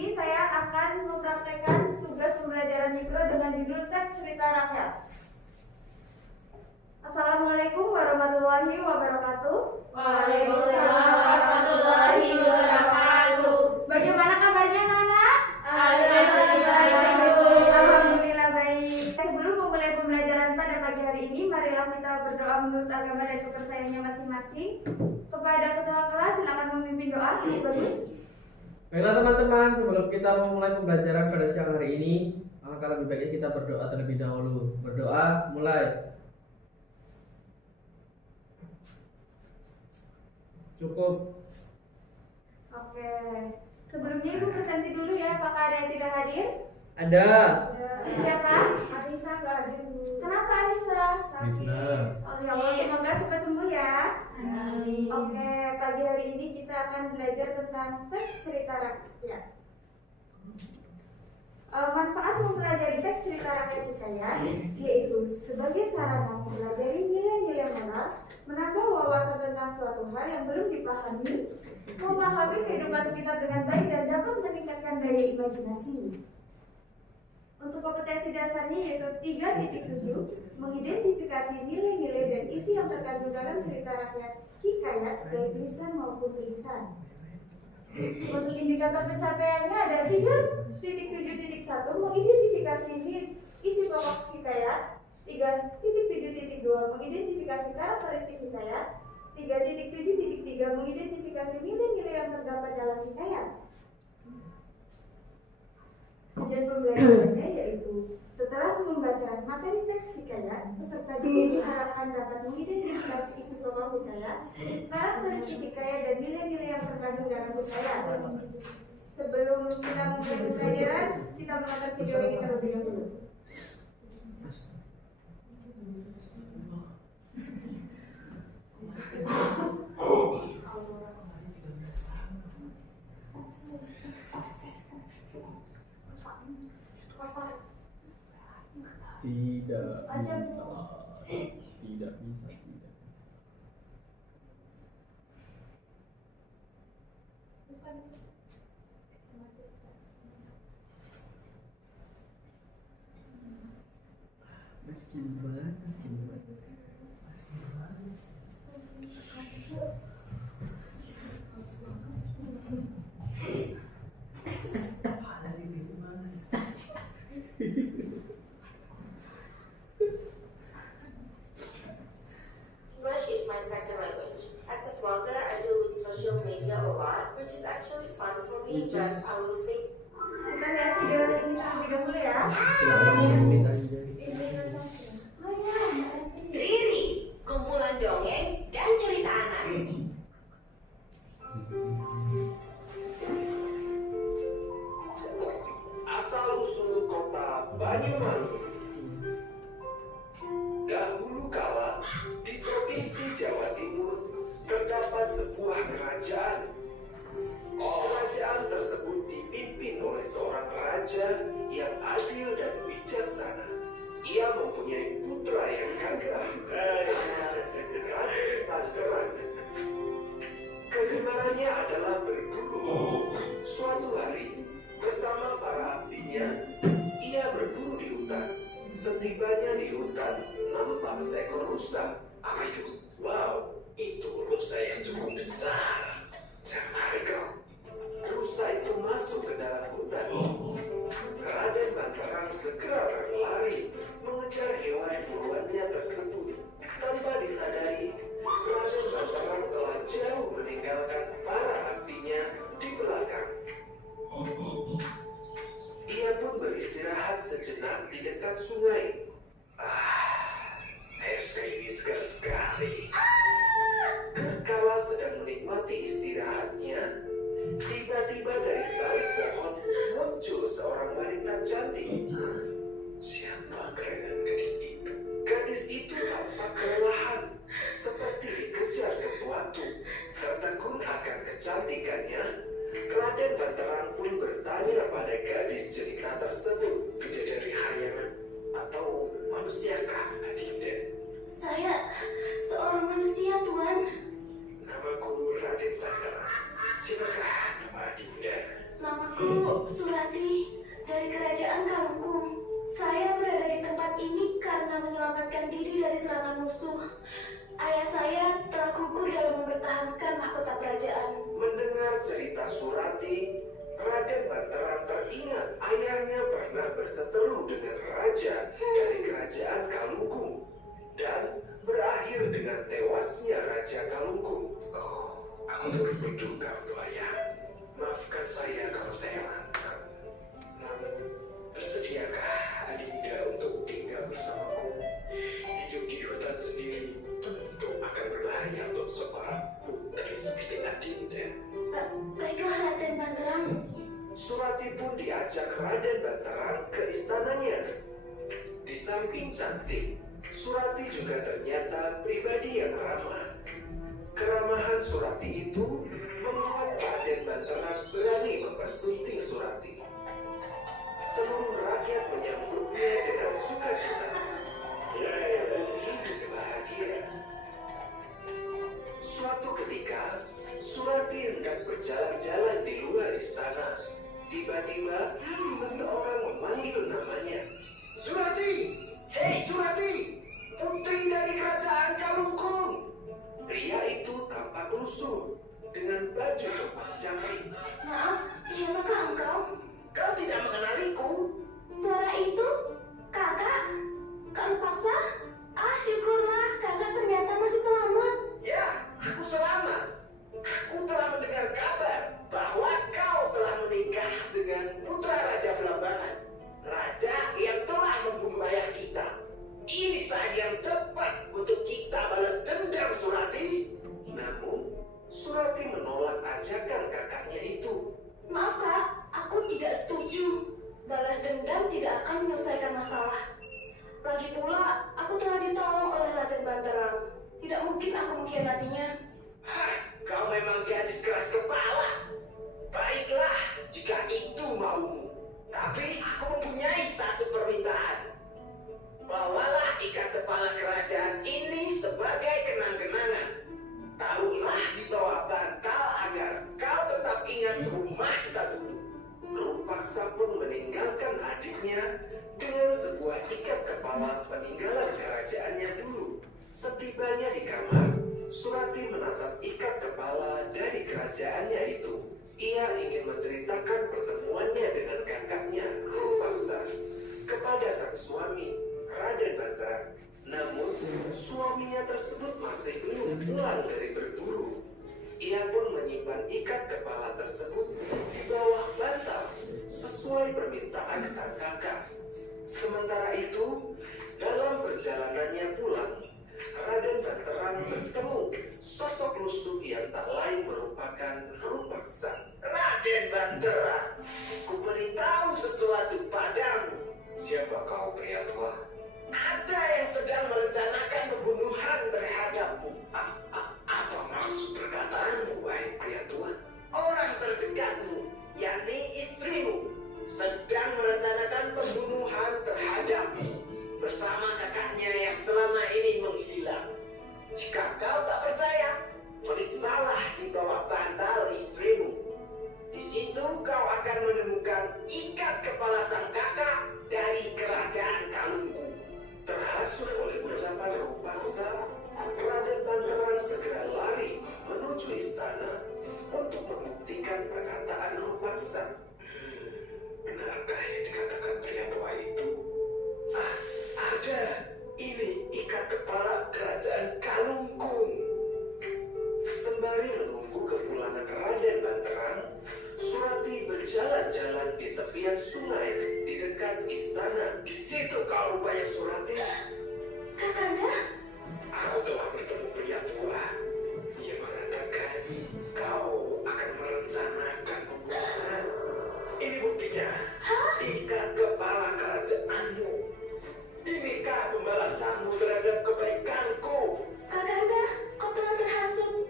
ini saya akan mempraktekkan tugas pembelajaran mikro dengan judul teks cerita rakyat. Assalamualaikum warahmatullahi wabarakatuh. Waalaikumsalam warahmatullahi wabarakatuh. Bagaimana kabarnya anak-anak? Alhamdulillah baik. Sebelum memulai pembelajaran pada pagi hari ini, marilah kita berdoa menurut agama dan kepercayaannya masing-masing. Kepada ketua kelas silakan memimpin doa. Bagus. Baiklah teman-teman, sebelum kita memulai pembelajaran pada siang hari ini, alangkah lebih baiknya kita berdoa terlebih dahulu. Berdoa, mulai. Cukup. Oke. Sebelumnya Ibu presensi dulu ya, apakah ada yang tidak hadir? Ada. Siapa? Anissa nggak hadir. Kenapa Anissa? Sakit. Oh ya Allah, semoga cepat sembuh ya. Amin. Oke, pagi hari ini kita akan belajar tentang teks cerita rakyat. Manfaat mempelajari teks cerita rakyat hikayat yaitu sebagai sarana mempelajari nilai-nilai moral, menambah wawasan tentang suatu hal yang belum dipahami, memahami kehidupan sekitar dengan baik dan dapat meningkatkan daya imajinasi. Untuk kompetensi dasarnya yaitu 3.7, mengidentifikasi nilai-nilai dan isi yang terkandung dalam cerita rakyat hikayat baik lisan maupun tulisan. Untuk indikator pencapaiannya ada 3.7.1, mengidentifikasi isi pokok hikayat, 3.7.2, mengidentifikasi karakteristik hikayat, 3.7.3, mengidentifikasi nilai-nilai yang terdapat dalam hikayat. Tujuan pembelajarannya yaitu setelah membaca materi teks hikayat, peserta diarahkan dapat mengidentifikasi isi pokok hikayat, karakteristik hikayat dan nilai-nilai yang terkandung dalam hikayat. Sebelum kita memulai pembelajaran, kita menonton video ini terlebih dahulu. Tidak bisa. Tidak bisa. English is my second language. As a vlogger, I deal with social media a lot, which is actually fun for me, but I will say Kita lihat video ini terlebih dahulu ya. Riri, kumpulan dongeng dan cerita anak. Asal-usul kota Banyuwangi. Dahulu kala, di Provinsi Jawa Timur, terdapat sebuah kerajaan. Kerajaan tersebut dipimpin oleh seorang raja yang adil dan bijaksana. Ia mempunyai putra yang gagah, Raden Panterang. Kegemarannya adalah berburu. Suatu hari, bersama para abdinya, ia berburu di hutan. Setibanya di hutan, nampak seekor rusa. Apa itu? Wow, itu rusa yang cukup besar. Jangan lari kau. Rusa itu masuk ke dalam hutan. Raden Panterang segera berlari mengejar hewan buruannya tersebut. Tanpa disadari, Raden Panterang telah jauh meninggalkan para abdinya di belakang. Ia pun beristirahat sejenak di dekat sungai. Air sungai ini segar sekali. Kala sedang menikmati istirahatnya, tiba-tiba dari balik pohon muncul seorang wanita cantik. Siapa gerangan gadis itu? Gadis itu tampak kelelahan, seperti dikejar sesuatu. Tertegun akan kecantikannya, Raden Panterang pun bertanya pada gadis cerita tersebut. Bidadari hayangan atau manusiakah, Adinda? Saya seorang manusia, Tuan. Namaku Raden Panterang. Siapakah nama Adinda? Namaku Surati dari Kerajaan Kalungkung. Saya berada di tempat ini karena menyelamatkan diri dari serangan musuh. Ayah saya telah gugur dalam mempertahankan mahkota kerajaan. Mendengar cerita Surati, Raden Banterang teringat ayahnya pernah berseteru dengan raja dari kerajaan Kalungkung dan berakhir dengan tewasnya Raja Kalungkung. Oh, aku turut berduka untuk ayah. Maafkan saya kalau saya lantang. Namun, bersediakah Adinda untuk tinggal bersamaku? Hidup di hutan sendiri tentu akan berbahaya untuk seorang putri seperti Adinda. Baiklah Raden Banterang. Surati pun diajak Raden Banterang ke istananya. Di samping cantik, Surati juga ternyata pribadi yang ramah. Keramahan Surati itu membuat Raden Banterang berani mempersunting Surati. Seluruh rakyat menyambutnya dengan sukacita. Mereka pun hidup bahagia. Suatu ketika, Surati hendak berjalan-jalan di luar istana. Tiba-tiba, seseorang memanggil namanya. Surati! Hei Surati! Putri dari kerajaan Kalungkung! Pria itu tampak lusuh dengan baju coklat cantik. Maaf, siapakah engkau? Kau tidak mengenaliku? Suara itu? Kakak? Kak Lupaksa? Syukurlah kakak ternyata masih selamat. Ya, aku selamat. Aku telah mendengar kabar bahwa kau telah menikah dengan putra Raja Belambangan, raja yang telah membunuh ayah kita. Ini saat yang tepat untuk kita balas dendam, Surati. Namun, Surati menolak ajakan kakaknya itu. Maaf kak, aku tidak setuju. Balas dendam tidak akan menyelesaikan masalah. Lagi pula, aku telah ditolong oleh Raden Banterang. Tidak mungkin aku mengkhianatinya. Hah, kau memang gadis keras kepala. Baiklah, jika itu maumu. Tapi aku mempunyai satu permintaan. Bawalah ikat kepala kerajaan ini sebagai kenang-kenangan. Taruhlah di bawah bantal agar kau tetap ingat rumah kita dulu. Rupaksa pun meninggalkan adiknya dengan sebuah ikat kepala peninggalan kerajaannya dulu. Setibanya di kamar, Surati menatap ikat kepala dari kerajaannya itu. Ia ingin menceritakan pertemuannya dengan kakaknya, Rupaksa, kepada sang suami, Raden Banterang. Namun, suaminya tersebut masih belum pulang dari berburu. Ia pun menyimpan ikat kepala tersebut di bawah bantal sesuai permintaan sang kakak. Sementara itu, dalam perjalanannya pulang, Raden Banterang bertemu sosok lusuh yang tak lain merupakan Rupaksa. Raden Banterang, ku beritahu sesuatu padamu. Siapa kau, pria tua? Ada yang sedang merencanakan pembunuhan terhadapmu. Apa maksud perkataanmu, wahai pria tua? Orang terdekatmu, yakni istrimu, sedang merencanakan pembunuhan terhadapmu bersama kakaknya yang selama ini menghilang. Jika kau tak percaya, periksalah di bawah bantal istrimu. Di situ kau akan menemukan ikat kepala sang kakak dari kerajaan Kalungkung. Terhasut oleh ucapan Rupaksa, Raden Banterang segera lari menuju istana untuk membuktikan perkataan Rupaksa. Benarkah yang dikatakan pria tua itu? Ada. Ini ikat kepala kerajaan Kalungkung. Sembari menunggu kepulangan Raden Banterang, Surati berjalan-jalan di tepian sungai di dekat istana. Di situ kau rupanya, Surati. Kakanda? Aku telah bertemu pria tua. Ia mengatakan kau akan merencanakan pembunuhan. Ini buktinya. Ikat kepala kerajaanmu. Inikah pembalasanmu terhadap kebaikanku? Kakanda, kau telah terhasut.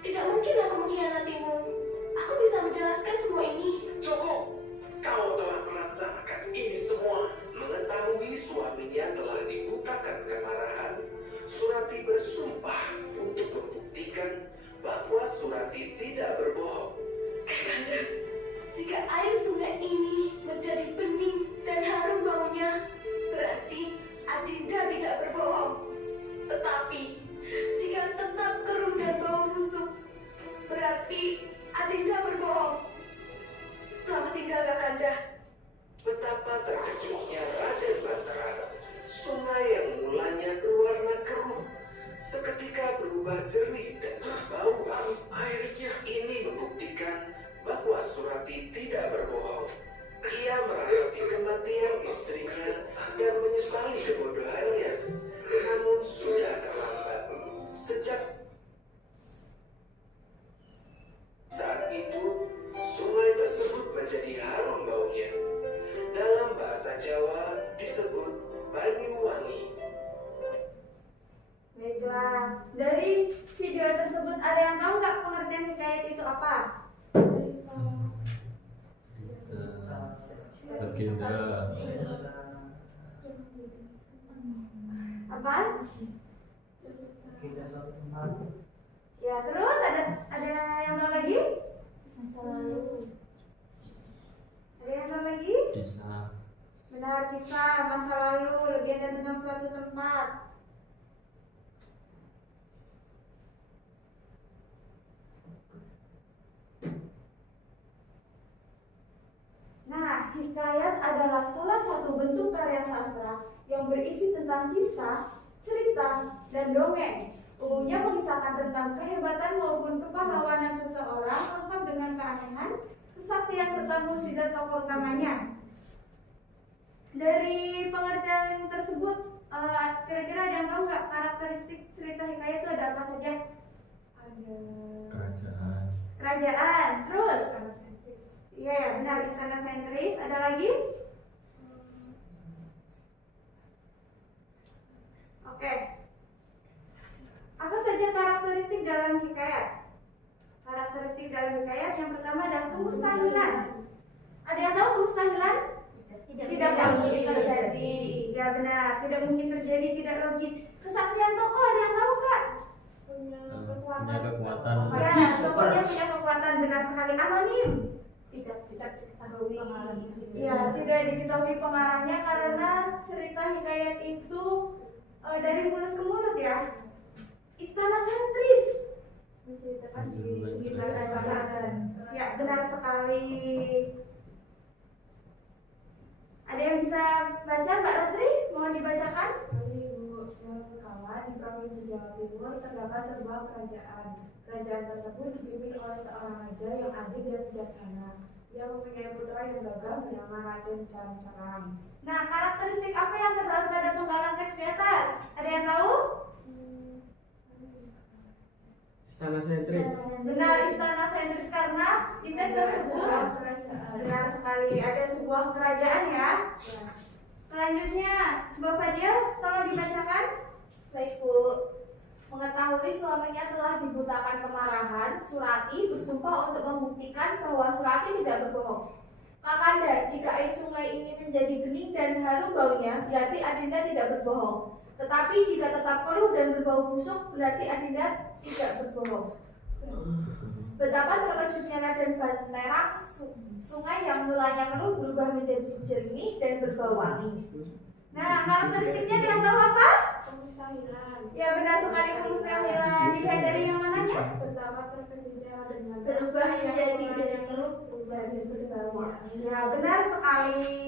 Tidak mungkin aku mengkhianatimu. Aku bisa menjelaskan semua ini. Cukup. Kau telah merancangkan ini semua. Mengetahui suaminya telah dibutakan kemarahan, Surati bersumpah untuk membuktikan bahwa Surati tidak berbohong. Kakanda, jika Sungai yang mulanya berwarna keruh seketika berubah jernih dan berbau harum. Airnya ini membuktikan bahwa Surati tidak berbohong. Ia meratapi kematian istrinya dan menyesali kebodohannya. Namun sudah terlambat. Sejak saat itu, sungai tersebut menjadi harum baunya. Dalam bahasa Jawa disebut Banyuwangi. Baiklah, dari video tersebut ada yang tahu nggak pengertian hikayat itu apa? Legenda. Apa? Kita satu tempat. Ya, terus ada yang tahu lagi? Masa lalu. Ada yang tahu lagi? Kisah. Benar, kisah masa lalu, legenda tentang suatu tempat. Nah, hikayat adalah salah satu bentuk karya sastra yang berisi tentang kisah, cerita, dan dongeng. Umumnya mengisahkan tentang kehebatan maupun kepahlawanan seseorang lengkap dengan keanehan, kesaktian serta mukjizat tokoh utamanya. Dari pengertian tersebut, kira-kira ada yang tahu nggak karakteristik cerita hikayat itu ada apa saja? Ada Kerajaan. kerajaan, terus iya ya benar, istana sentris. Ada lagi? Oke. Apa saja karakteristik dalam hikayat? Karakteristik dalam hikayat yang pertama adalah kemustahilan. Ada yang tahu kemustahilan? Tidak mungkin terjadi. Ya benar, tidak mungkin terjadi, tidak logis. Kesaktian tokoh ada yang tahu Kak? Punya kekuatan. Ya, tokohnya punya kekuatan, benar sekali. Anonim. Tidak diketahui pengarangnya. Ya, tidak diketahui pengarangnya karena cerita hikayat itu dari mulut ke mulut ya. Istana sentris. Menceritakan diri sendiri. Ya, benar sekali. Ada yang bisa baca, Mbak Ratri? Mohon dibacakan. Ibu dan kawan, di Provinsi Jawa Timur terdapat sebuah kerajaan. Kerajaan tersebut dipimpin oleh seorang raja yang adil dan bijaksana. Ia mempunyai putra yang gagah bernama Raden Banterang. Nah, karakteristik apa yang terdapat pada penggalan teks di atas? Ada yang tahu? Istana sentris. Benar, istana sentris karena di teks tersebut benar sekali ada sebuah kerajaan ya. Selanjutnya, Mbak Fadil, tolong dibacakan. Baik Bu, mengetahui suaminya telah dibutakan kemarahan, Surati bersumpah untuk membuktikan bahwa Surati tidak berbohong. Kakanda, jika air sungai ini menjadi bening dan harum baunya, berarti Adinda tidak berbohong. Tetapi jika tetap keruh dan berbau busuk, berarti Adinda tidak berbohong. Betapa terkejutnya Raden Banterang, sungai yang mulanya keruh berubah menjadi jernih dan berbau wangi. Nah, karakteristiknya ada yang tahu apa? Kemustahilan. Ya, benar sekali kemustahilan. Dilihat dari yang mananya? Pertama terkejutnya dengan Berubah menjadi jernih dan berbau. Ya, benar sekali.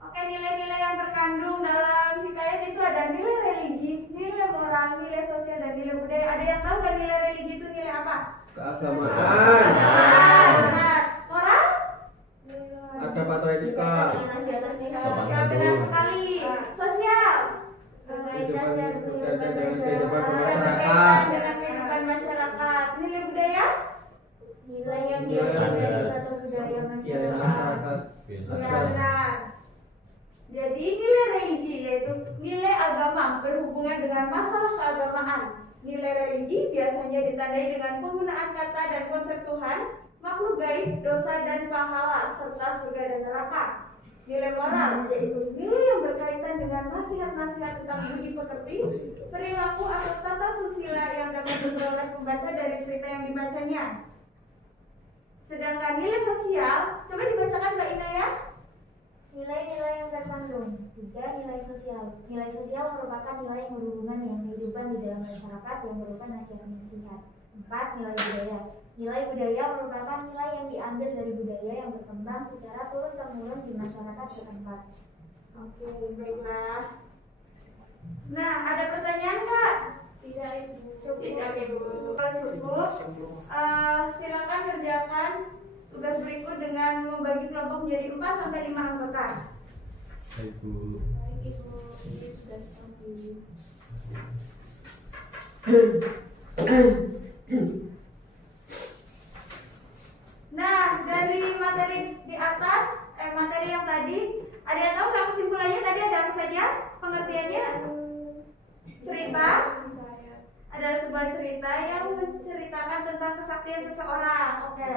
Oke, nilai-nilai yang terkandung dalam hikayat itu ada nilai religi, nilai moral, nilai sosial, dan nilai budaya. Ada yang tahu nggak nilai religi itu nilai apa? Keagamaan. Benar. Moral? Ada patuh etika. Ya, benar sekali. Sosial? Kehidupan dengan kehidupan Berkaitan bermasyarakat. dengan kehidupan masyarakat. Nilai budaya? nilai yang Nilai diambil dari ada suatu budaya Biasa masyarakat. masyarakat. Ya, benar. Jadi nilai religi yaitu nilai agama berhubungan dengan masalah keagamaan. Nilai religi biasanya ditandai dengan penggunaan kata dan konsep Tuhan, makhluk gaib, dosa dan pahala, serta surga dan neraka. Nilai moral yaitu nilai yang berkaitan dengan nasihat-nasihat tentang budi pekerti, perilaku atau tata susila yang dapat diperoleh pembaca dari cerita yang dibacanya. Sedangkan nilai sosial, coba dibacakan Mbak Ina ya. Nilai-nilai yang terkandung. 3. Nilai sosial. Nilai sosial merupakan nilai yang berhubungan dengan kehidupan di dalam masyarakat yang berupa nasihat-nasihat. 4. Nilai budaya. Nilai budaya merupakan nilai yang diambil dari budaya yang berkembang secara turun-temurun di masyarakat setempat. Oke, baiklah. Nah, ada pertanyaan Kak? Tidak, Ibu. Tidak, Ibu. Kalau cukup, silakan kerjakan tugas berikut dengan membagi kelompok menjadi 4 sampai 5 anggota. Ibu. Baik, Ibu. Ini sudah dibagi. Nah, dari materi di atas, materi yang tadi, ada yang tahu nggak kesimpulannya tadi ada apa saja pengertiannya? Cerita adalah sebuah cerita yang menceritakan tentang kesaktian seseorang. Oke.